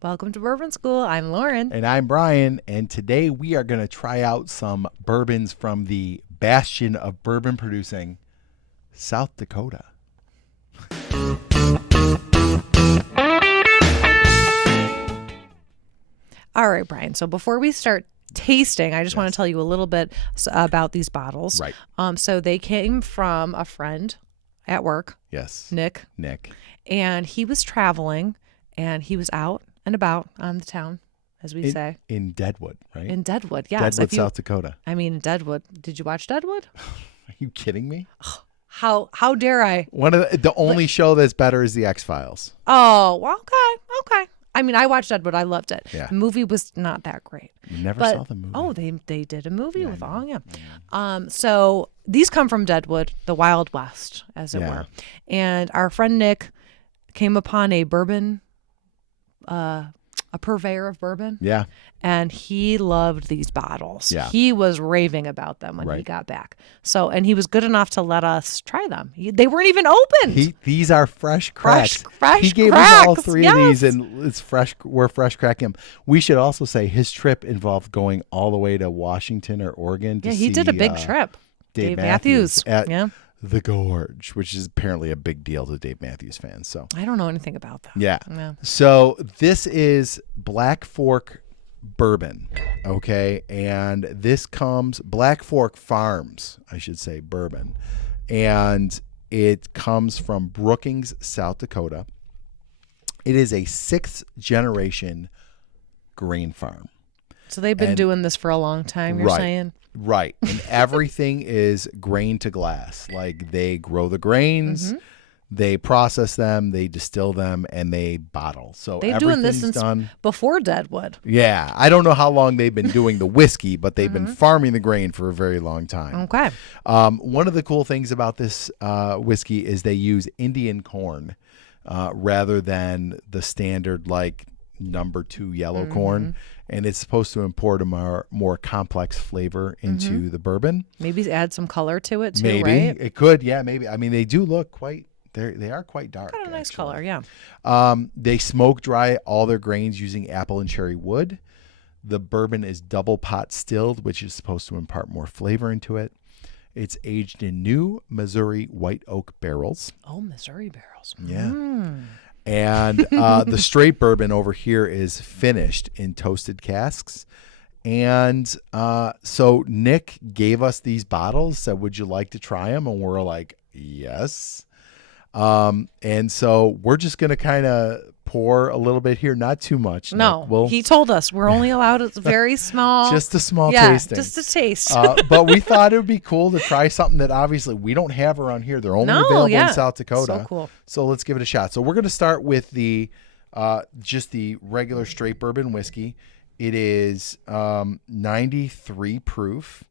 Welcome to Bourbon School. I'm Lauren. And I'm Brian. And today we are going to try out some bourbons from the bastion of bourbon producing, South Dakota. All right, Brian. So before we start tasting, I just want to tell you a little bit about these bottles. Right. So they came from a friend at work. Yes. Nick. And he was traveling and he was out and about on the town, as we say. In Deadwood, right? In Deadwood, yes. Deadwood, South Dakota. I mean, Deadwood. Did you watch Deadwood? Are you kidding me? How dare I? One of the only show that's better is the X-Files. Oh, well, okay. I mean, I watched Deadwood. I loved it. Yeah. The movie was not that great. You never saw the movie. Oh, they did a movie with all, yeah. So these come from Deadwood, the Wild West, as it were. And our friend Nick came upon a bourbon, a purveyor of bourbon. Yeah. And he loved these bottles. Yeah. He was raving about them when he got back. So, and he was good enough to let us try them. They weren't even opened. These are fresh cracks. Fresh He gave cracks. us all three of these, and it's fresh. We're fresh cracking them. We should also say his trip involved going all the way to Washington or Oregon to see. He did a big trip. Dave Matthews. At the Gorge, which is apparently a big deal to Dave Matthews fans. So I don't know anything about that. Yeah. So this is Black Fork bourbon, okay, and this comes Black Fork Farms, I should say, bourbon, and it comes from Brookings, South Dakota. It is a 6th generation grain farm. So they've been doing this for a long time, you're saying? Right. And everything is grain to glass. Like they grow the grains, they process them, they distill them, and they bottle. So they've doing this since before Deadwood. Yeah. I don't know how long they've been doing the whiskey, but they've been farming the grain for a very long time. Okay. One of the cool things about this whiskey is they use Indian corn rather than the standard like number 2 yellow corn. And it's supposed to import a more complex flavor into the bourbon. Maybe add some color to it too, maybe. right? It could, yeah, maybe. I mean, they do look quite, they are quite dark. Got a nice color, yeah. They smoke dry all their grains using apple and cherry wood. The bourbon is double pot stilled, which is supposed to impart more flavor into it. It's aged in new Missouri white oak barrels. Oh, Missouri barrels. Yeah. And the straight bourbon over here is finished in toasted casks. And so Nick gave us these bottles, said, would you like to try them? And we're like, yes. And so we're just going to kind of pour a little bit here, not too much. No, he told us we're only allowed a very small. Just a small tasting. Just a taste. But we thought it would be cool to try something that obviously we don't have around here. They're only available in South Dakota. So cool. So let's give it a shot. So we're going to start with the just the regular straight bourbon whiskey. It is 93 proof.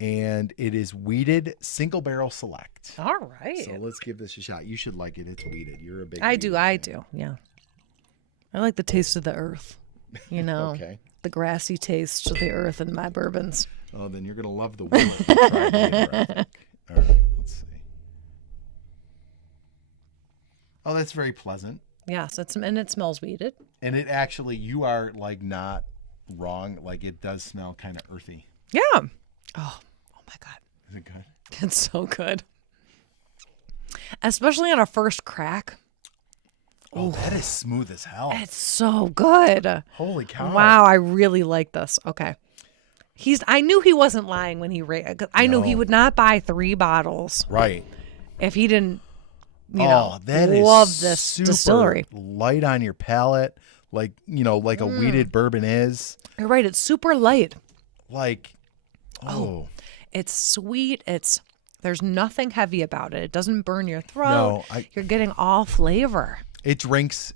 And it is wheated single barrel select. All right. So let's give this a shot. You should like it. It's wheated. You're a big. I do. Yeah. I like the taste of the earth. You know, the grassy taste of the earth in my bourbons. Oh, then you're gonna love the wheat. All right. Let's see. Oh, that's very pleasant. Yes, and it smells wheated. And it actually, you are like not wrong. Like it does smell kind of earthy. Yeah. Oh my God. Is it good? It's so good. Especially on a first crack. Oh, that is smooth as hell. It's so good. Holy cow. Wow, I really like this. Okay. I knew he wasn't lying when he rated. I knew he would not buy 3 bottles. Right. If he didn't, that love is this super distillery. Light on your palate, like, like a wheated bourbon is. You're right. It's super light. Like, it's sweet. There's nothing heavy about it. It doesn't burn your throat. No, you're getting all flavor. It drinks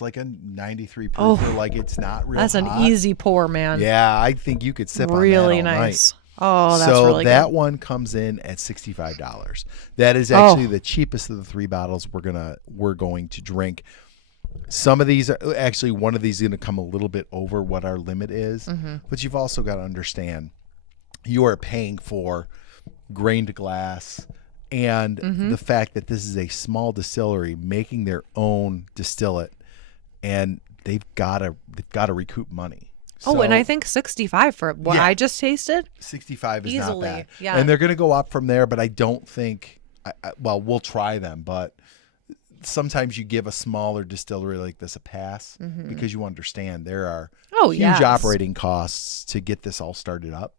like a 93 proof. Like it's not real That's hot. an easy pour, man. Yeah, I think you could sip really on that all nice. night. Oh, that's so really good. So that one comes in at $65. That is actually the cheapest of the 3 bottles we're going to drink. Some of these are actually, one of these is going to come a little bit over what our limit is, but you've also got to understand you are paying for grain to glass and the fact that this is a small distillery making their own distillate, and they've got to recoup mony. Oh, and I think 65 for what I just tasted. 65 is easily, not bad. yeah. And they're going to go up from there, but I don't think. Well, we'll try them, but sometimes you give a smaller distillery like this a pass because you understand there are huge operating costs to get this all started up.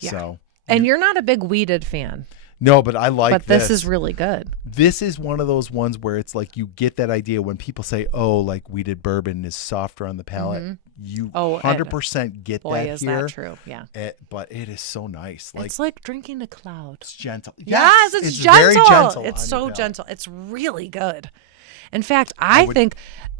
Yeah. So, and you're not a big weeded fan. No, but I like But this is really good. This is one of those ones where it's like you get that idea when people say, oh, like weeded bourbon is softer on the palate. You 100% get boy, that is here. that true. Yeah. But it is so nice. Like, it's like drinking a cloud. It's gentle. Yes, it's gentle. Very gentle. It's so gentle. It's really good. In fact, I think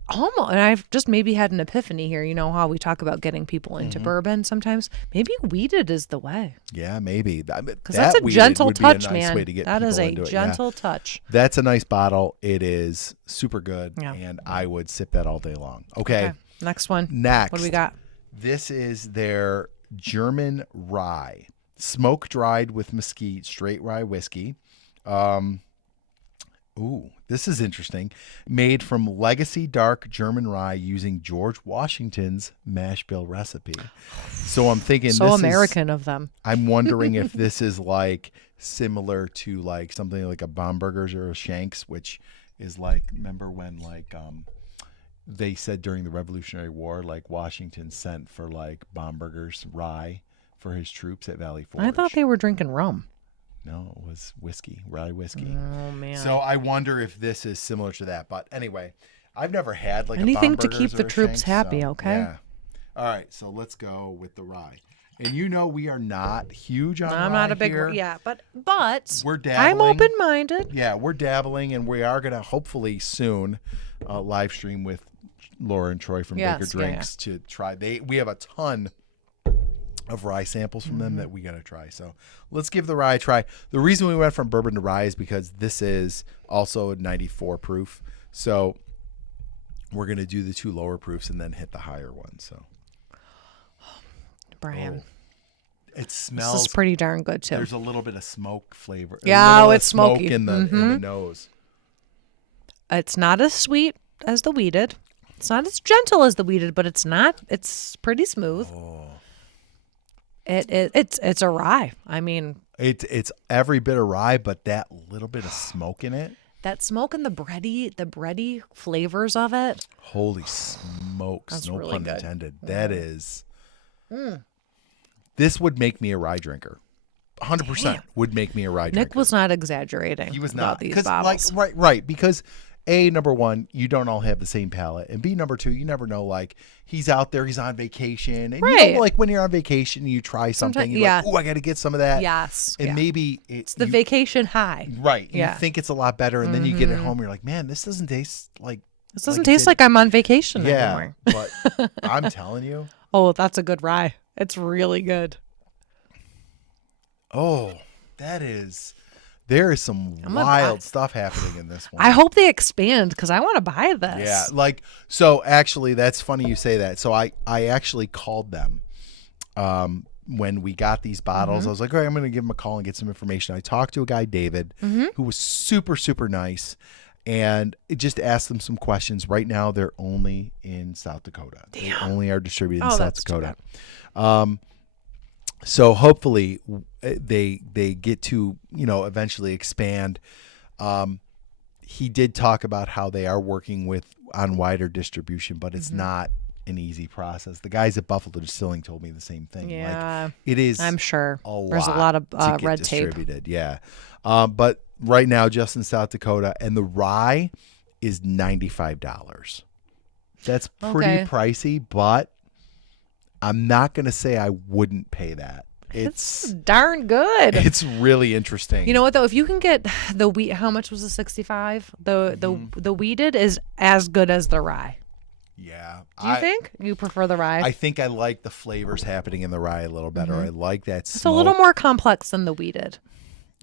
almost, and I've just maybe had an epiphany here. You know how we talk about getting people into bourbon sometimes? Maybe weeded is the way. Yeah, maybe. Because that's a gentle touch, nice man. That is a gentle touch. That's a nice bottle. It is super good, Yeah. and I would sip that all day long. Okay. Next one. Next. What do we got? This is their German rye. Smoke dried with mesquite, straight rye whiskey. Ooh, this is interesting. Made from legacy dark German rye using George Washington's mash bill recipe. So I'm thinking so American of them. I'm wondering if this is like similar to like something like a Bomberger's or a Shanks, which is like, remember when like they said during the Revolutionary War, like Washington sent for like Bomberger's rye for his troops at Valley Forge. I thought they were drinking rum. No, it was whiskey, rye whiskey. Oh, man. So I wonder if this is similar to that. But anyway, I've never had like anything a to keep the troops Shanks, happy, okay? Yeah. All right, so let's go with the rye. And you know we are not huge on I'm rye not a big, here. but We're dabbling. I'm open-minded. Yeah, we're dabbling, and we are going to hopefully soon live stream with Laura and Troy from Baker Drinks to try. We have a ton of rye samples from them that we got to try. So let's give the rye a try. The reason we went from bourbon to rye is because this is also a 94 proof. So we're going to do the 2 lower proofs and then hit the higher one. So Brian. It smells. This is pretty darn good too. There's a little bit of smoke flavor. Yeah, it's smoky in the nose. It's not as sweet as the weeded. It's not as gentle as the weeded, but it's not. It's pretty smooth. Oh. It's a rye. I mean, it's every bit of rye, but that little bit of smoke in it. That smoke and the bready flavors of it. Holy smokes! That's no really pun good. intended. That is. This would make me a rye drinker. 100% would make me a rye drinker. Nick was not exaggerating. He was about not these bottles. Like right because. A, number one, you don't all have the same palate. And B, number two, you never know, like, he's out there, he's on vacation. And you know, like, when you're on vacation and you try something, you're like, oh, I got to get some of that. Yes. And maybe it's the vacation high. Right. Yeah. You think it's a lot better. And then you get it home, you're like, man, this doesn't taste like. This doesn't taste like I'm on vacation anymore. But I'm telling you. Oh, that's a good rye. It's really good. Oh, that is. There is some wild stuff happening in this one. I hope they expand because I want to buy this. Yeah, like, so actually, that's funny you say that. So I actually called them when we got these bottles. I was like, all right, I'm going to give them a call and get some information. I talked to a guy, David, who was super, super nice, and just asked them some questions. Right now, they're only in South Dakota. Damn. They only are distributed in South Dakota. So hopefully they get to, eventually expand. He did talk about how they are working on wider distribution, but it's not an easy process. The guys at Buffalo Distilling told me the same thing. Yeah, like, it is. I'm sure There's a lot of red tape. Yeah, but right now, just in South Dakota, and the rye is $95. That's pretty pricey, but I'm not going to say I wouldn't pay that. It's darn good. It's really interesting. You know what though? If you can get the wheat, how much was the 65? The wheated is as good as the rye. Yeah. Do you think you prefer the rye? I think I like the flavors happening in the rye a little better. I like that smoke. It's a little more complex than the wheated.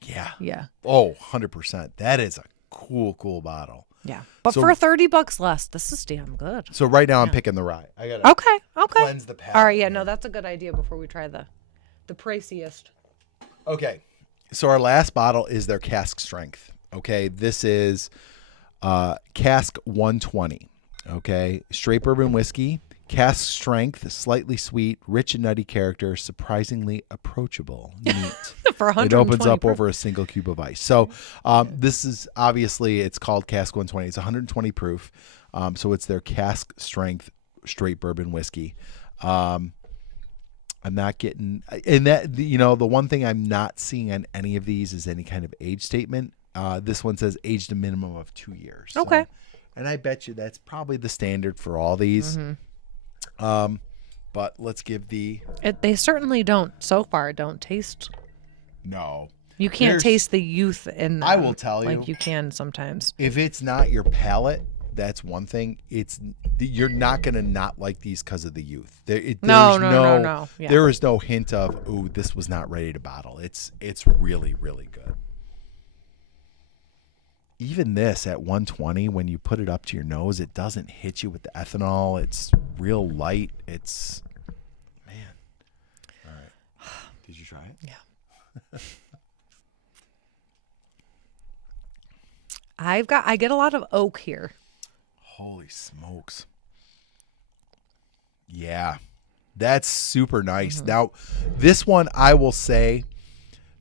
Yeah. Yeah. Oh, 100%. That is a cool bottle. Yeah. But for $30 less, this is damn good. So right now I'm picking the rye. I got to cleanse the palate. All right, yeah, no, that's a good idea before we try the priciest. Okay. So our last bottle is their Cask Strength. Okay. This is Cask 120. Okay. Straight bourbon whiskey. Cask Strength, slightly sweet, rich and nutty character, surprisingly approachable. Neat. For 120 It opens up proof. over a single cube of ice. So this is obviously, it's called Cask 120. It's 120 proof. So it's their Cask Strength straight bourbon whiskey. I'm not getting, and that, the one thing I'm not seeing on any of these is any kind of age statement. This one says aged a minimum of 2 years. Okay. So, and I bet you that's probably the standard for all these. But let's give they certainly don't taste. No. You can't taste the youth in them. I will tell you. Like you can sometimes. If it's not your palate, that's one thing. You're not going to not like these because of the youth. No. Yeah. There is no hint of, ooh, this was not ready to bottle. It's really, really good. Even this at 120, when you put it up to your nose, it doesn't hit you with the ethanol. It's real light. It's, man. All right. Did you try it? Yeah. I get a lot of oak here. Holy smokes. Yeah. That's super nice. Now, this one, I will say,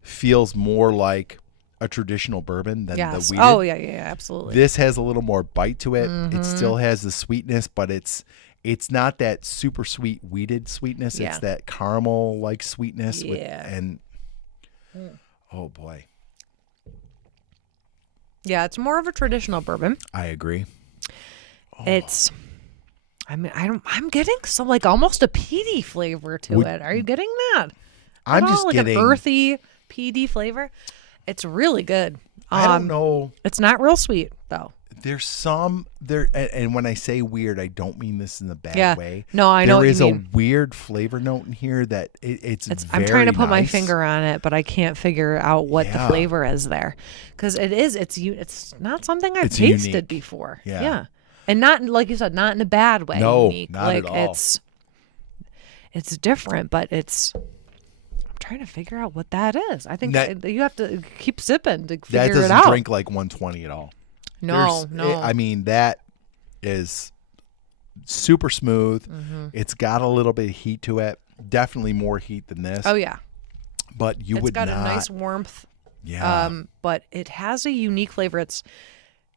feels more like a traditional bourbon than the wheated. Oh, yeah, absolutely. This has a little more bite to it. It still has the sweetness, but it's not that super sweet wheated sweetness. Yeah. It's that caramel like sweetness. Yeah. Oh boy. Yeah, it's more of a traditional bourbon. I agree. I'm getting some like almost a peaty flavor to it. Are you getting that? I'm just getting an earthy peaty flavor. It's really good. I don't know. It's not real sweet though. There's some there, and when I say weird, I don't mean this in a bad way. No, I know what you mean. There is a weird flavor note in here that it's very I'm trying to put my nice. finger on it, but I can't figure out what the flavor is there, because it's not something I've tasted unique. Before. Yeah, and not like you said, not in a bad way. No, unique. not like at all. It's different, but I'm trying to figure out what that is. I think you have to keep sipping to figure it out. That doesn't drink like 120 at all. No. I mean, that is super smooth. It's got a little bit of heat to it. Definitely more heat than this. Oh yeah. But It's got a nice warmth. Yeah. But it has a unique flavor. It's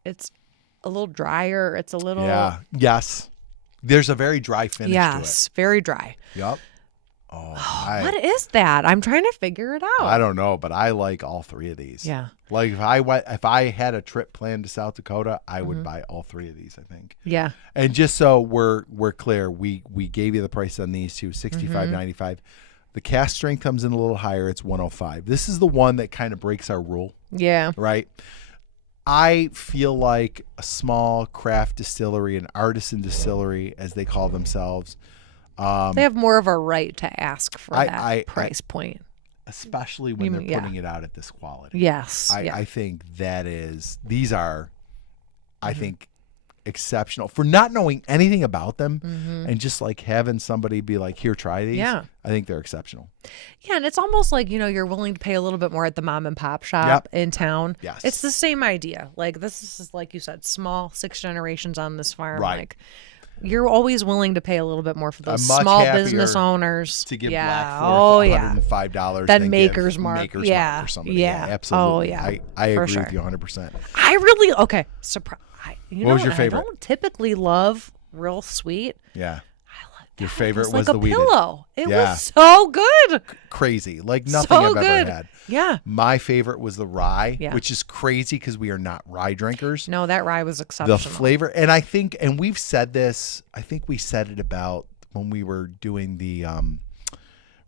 a little drier. It's a little. Yeah. Yes. There's a very dry finish to it. Yes, very dry. Yep. Oh, what is that? I'm trying to figure it out. I don't know, but I like all three of these. Yeah. Like if I had a trip planned to South Dakota, I would buy all three of these, I think. Yeah. And just so we're clear, we gave you the price on these two, $65.95. The Cask Strength comes in a little higher. It's $105. This is the one that kind of breaks our rule. Yeah. Right? I feel like a small craft distillery, an artisan distillery, as they call themselves. They have more of a right to ask for that price point. Especially when they're putting it out at this quality. Yes. I think these are, I think, exceptional for not knowing anything about them and just like having somebody be like, here, try these. Yeah. I think they're exceptional. Yeah. And it's almost like, you're willing to pay a little bit more at the mom and pop shop in town. Yes. It's the same idea. Like this is, like you said, small, 6 generations on this farm. Right. Like you're always willing to pay a little bit more for those much small happier business owners. To give yeah. Black for $105 than Maker's Mark. Maker's Yeah. Mark or somebody. Yeah. Absolutely. Oh, yeah. I agree sure. with you 100%. I really, okay. What was your favorite? I don't typically love real sweet. Yeah. Your favorite was like the a wheated. pillow. It was so good. Crazy. Like nothing so I've good. ever had. Yeah. My favorite was the rye, Yeah. which is crazy because we are not rye drinkers. No, that rye was exceptional. The flavor, and I think, and we've said this, I think we said it about when we were doing the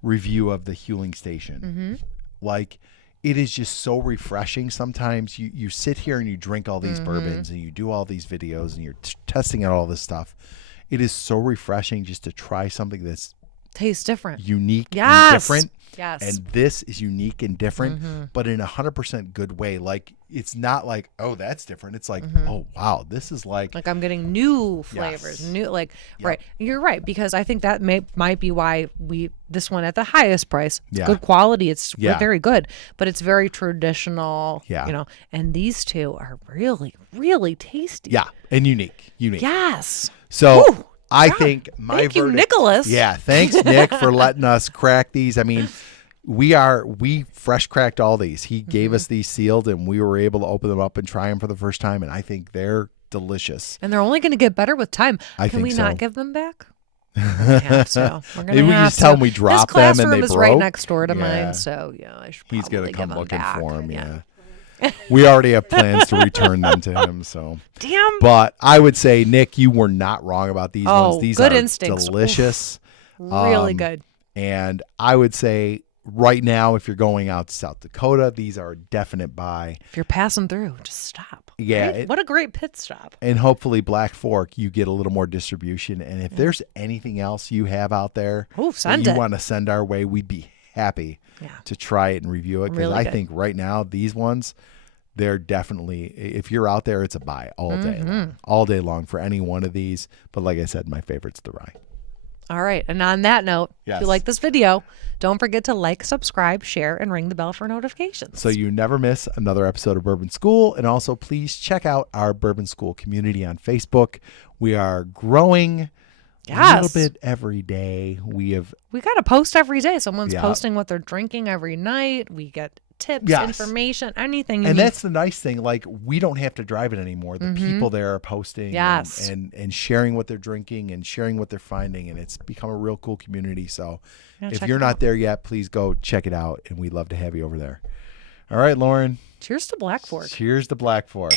review of the Huling Station. Like, it is just so refreshing. Sometimes you sit here and you drink all these bourbons and you do all these videos and you're testing out all this stuff. It is so refreshing just to try something that's tastes different. unique and Yes. different. Yes. And this is unique and different, but in 100% good way. Like, it's not like, oh, that's different. It's like, oh, wow, this is like I'm getting new flavors, Yes. new right. You're right, because I think that might be why this one at the highest price. It's Yeah. good quality. It's Yeah. very good, but it's very traditional. Yeah. You know, and these two are really, really tasty. yeah, and unique. Yes. So Whew. I Yeah. think my Thank you, verdict- Nicholas. Yeah, thanks, Nick, for letting us crack these. I mean, we fresh cracked all these. He gave us these sealed, and we were able to open them up and try them for the first time. And I think they're delicious. And they're only going to get better with time. I Can think we so. not give them back? We're gonna have to. We're gonna Maybe we have just tell to. him we This dropped them and classroom they is broke. right next door to Yeah. mine, so I should He's probably gonna give come them looking back. for them. Yeah. We already have plans to return them to him. So, Damn. but I would say, Nick, you were not wrong about these Oh, ones. These good are instincts. delicious. Really good. And I would say right now, if you're going out to South Dakota, these are a definite buy. If you're passing through, just stop. Yeah, right? What a great pit stop. And hopefully Black Fork, you get a little more distribution. And if there's anything else you have out there Oh, that send you it. want to send our way, we'd be happy to try it and review it. Because Really I good. think right now, these ones, they're definitely, if you're out there, it's a buy all day long for any one of these. But like I said, my favorite's the rye. All right. And on that note, if Yes. you like this video, don't forget to like, subscribe, share, and ring the bell for notifications. So you never miss another episode of Bourbon School. And also, please check out our Bourbon School community on Facebook. We are growing a little bit every day. We got to post every day. Someone's Yeah. posting what they're drinking every night. We get tips, Yes. information, anything you and need. that's the nice thing. Like, we don't have to drive it anymore. The people there are posting Yes. and sharing what they're drinking and sharing what they're finding. And it's become a real cool community. So if check you're it not out. there yet, please go check it out. And we'd love to have you over there. All right, Lauren. Cheers to Black Fork. Cheers to Black Fork.